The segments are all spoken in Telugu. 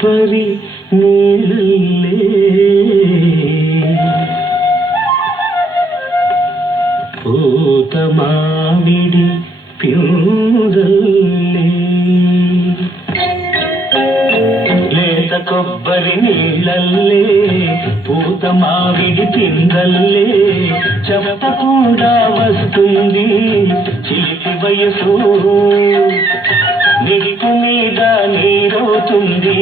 కొబ్బరి పూత మామిడి పిందల్లే లేత కొబ్బరి నీళ్ళల్లే పూత మావిడి పిందల్లే చెప్పకుండా వస్తుంది చిలిపి వయసు. నిప్పు మీద నీరవుతుంది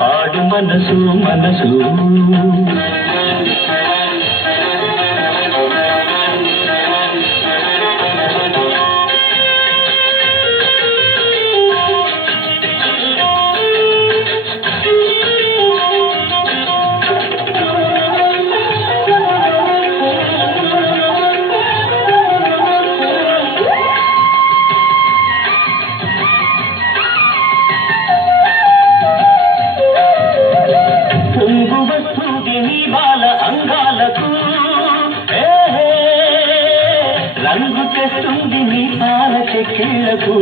పాడు మనసు మనసు. తెస్తుంది పాల చెక్కిళ్ళకు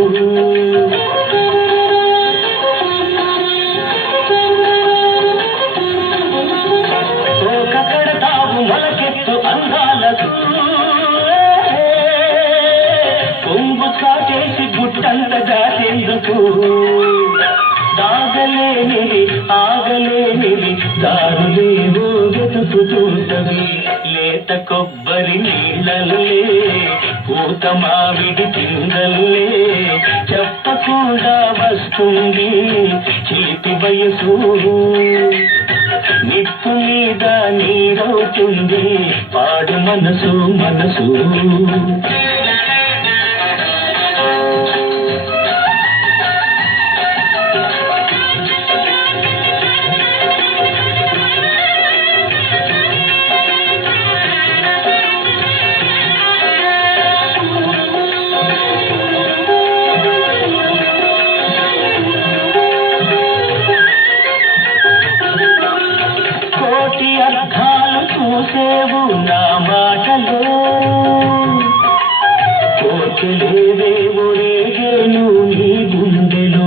ఒక కడతావు మొలకెత్తు అందాలకు. పొంగు చాటేసి గుట్టంత దాటేందుకు. దాగలేనిది ఆగలేనిది దారులేవో వెతుకుతుంటవి లేత కొబ్బరి నీళ్ళల్లే పూత మామిడి పిందల్లే చెప్పకుండా వస్తుంది చిలిపి వయసు. నిప్పు మీద నీరవుతుంది పాడు మనసు మనసు. అర్థాలు చూసేవు నా మాటలు. కోటిలేవేవో రేగేను నీ గుండెలు.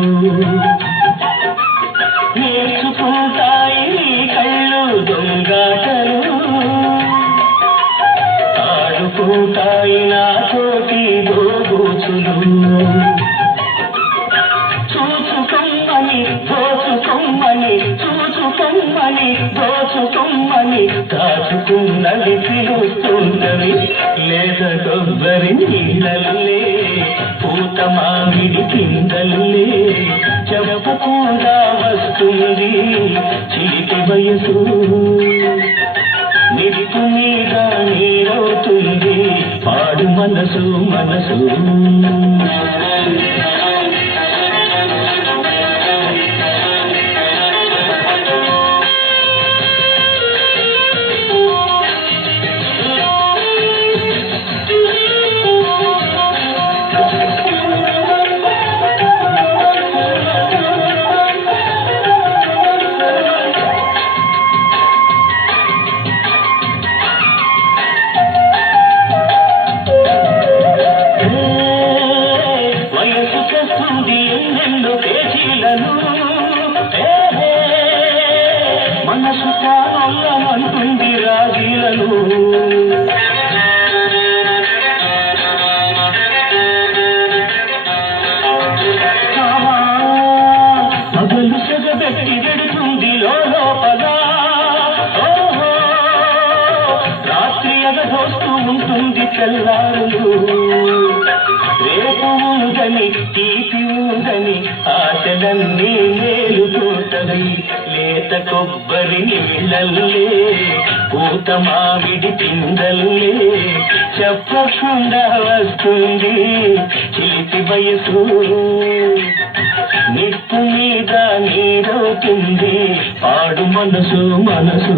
నేర్చుకుంటాయి నీ కళ్ళు దొంగాటలు ఆడుకుంటాయి నా తోటి దోగుచులు దోబూచులు చూచుకొమ్మని చూ చూచుకొమ్మని దోచుకొమ్మని దాచుకున్నది పిలుస్తున్నది లేత కొబ్బరి నీళ్ళల్లే పూత మామిడి కిందల్లే చెప్పకుండా వస్తుంది చిలిపి వయసు. నిప్పు మీద నీరవుతుంది పాడు మనసు మనసు. రాజీలను పగలు సెగబెట్టి వెడుతుంది లోపల రాత్రి ఎగదోస్తూ ఉంటుంది తెల్లారులు. రేపు ఊదని తీపి ఊదని ఆశలన్నీ మేలుకుంటది లేత కొబ్బరి నీళ్ళల్లే. పూత మామిడి పిందల్లే చెప్పకుండా వస్తుంది చిలిపి వయసు. నిప్పు మీద నీరవుతుంది పాడు మనసు మనసు.